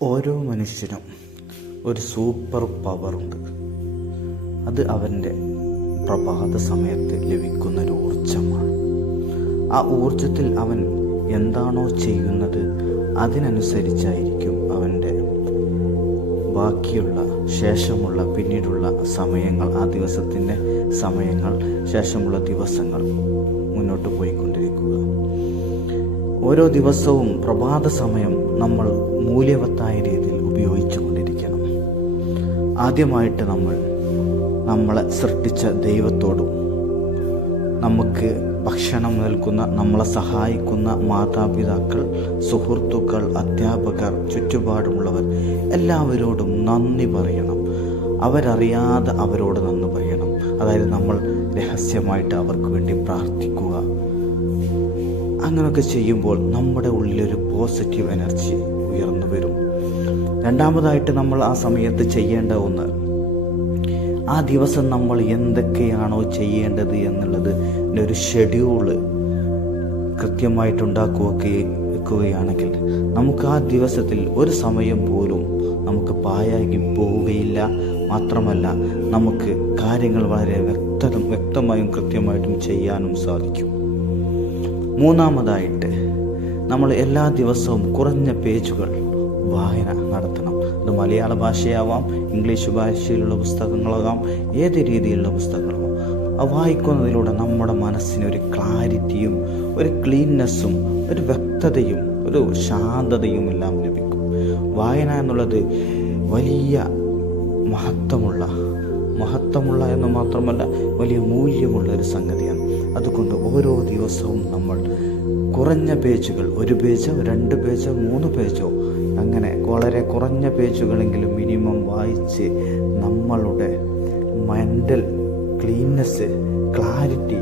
ഓരോ മനുഷ്യനും ഒരു സൂപ്പർ പവറുണ്ട് അത് അവന്റെ പ്രഭാത സമയത്ത് ലഭിക്കുന്ന ഒരു ഊർജമാണ് ആ ഊർജത്തിൽ അവൻ എന്താണോ ചെയ്യുന്നത് അതിനനുസരിച്ചായിരിക്കും അവന്റെ ബാക്കിയുള്ള ശേഷമുള്ള പിന്നീടുള്ള സമയങ്ങൾ ആ ദിവസത്തിന്റെ സമയങ്ങൾ ശേഷമുള്ള ദിവസങ്ങൾ മുന്നോട്ട് പോയിക്കൊണ്ടിരിക്കുക ഓരോ ദിവസവും പ്രഭാത സമയം നമ്മൾ മൂല്യവത്തായ രീതിയിൽ ഉപയോഗിച്ചു കൊണ്ടിരിക്കണം ആദ്യമായിട്ട് നമ്മൾ നമ്മളെ സൃഷ്ടിച്ച ദൈവത്തോടും നമുക്ക് ഭക്ഷണം നൽകുന്ന നമ്മളെ സഹായിക്കുന്ന മാതാപിതാക്കൾ സുഹൃത്തുക്കൾ അധ്യാപകർ ചുറ്റുപാടുമുള്ളവർ എല്ലാവരോടും നന്ദി പറയണം. അവരറിയാതെ അവരോട് നന്ദി പറയണം. അതായത് നമ്മൾ രഹസ്യമായിട്ട് അവർക്ക് വേണ്ടി പ്രാർത്ഥിക്കുക. അങ്ങനെയൊക്കെ ചെയ്യുമ്പോൾ നമ്മുടെ ഉള്ളിലൊരു പോസിറ്റീവ് എനർജി ഉയർന്നു വരും. രണ്ടാമതായിട്ട് നമ്മൾ ആ സമയത്ത് ചെയ്യേണ്ട ഒന്ന് ആ ദിവസം നമ്മൾ എന്തൊക്കെയാണോ ചെയ്യേണ്ടത് എന്നുള്ളത് ഒരു ഷെഡ്യൂൾ കൃത്യമായിട്ടുണ്ടാക്കുകയൊക്കെ വെക്കുകയാണെങ്കിൽ നമുക്ക് ആ ദിവസത്തിൽ ഒരു സമയം പോലും നമുക്ക് പായാകി പോവുകയില്ല. മാത്രമല്ല നമുക്ക് കാര്യങ്ങൾ വളരെ വ്യക്തതും വ്യക്തമായും കൃത്യമായിട്ടും ചെയ്യാനും സാധിക്കും. മൂന്നാമതായിട്ട് നമ്മൾ എല്ലാ ദിവസവും കുറഞ്ഞ പേജുകൾ വായന നടത്തണം. അത് മലയാള ഭാഷയാവാം ഇംഗ്ലീഷ് ഭാഷയിലുള്ള പുസ്തകങ്ങളാകാം ഏത് രീതിയിലുള്ള പുസ്തകങ്ങളാവാം അത് വായിക്കുന്നതിലൂടെ നമ്മുടെ മനസ്സിന് ഒരു ക്ലാരിറ്റിയും ഒരു ക്ലീൻനെസ്സും ഒരു വ്യക്തതയും ഒരു ശാന്തതയും എല്ലാം ലഭിക്കും. വായന എന്നുള്ളത് വലിയ മഹത്വമുള്ള മഹത്വമുള്ള എന്ന് മാത്രമല്ല വലിയ മൂല്യമുള്ള ഒരു സംഗതിയാണ്. അതുകൊണ്ട് ഓരോ ദിവസവും നമ്മൾ കുറഞ്ഞ പേജുകൾ ഒരു പേജോ രണ്ട് പേജോ മൂന്ന് പേജോ അങ്ങനെ വളരെ കുറഞ്ഞ പേജുകളെങ്കിലും മിനിമം വായിച്ച് നമ്മളുടെ മെന്റൽ ക്ലീൻനെസ് ക്ലാരിറ്റി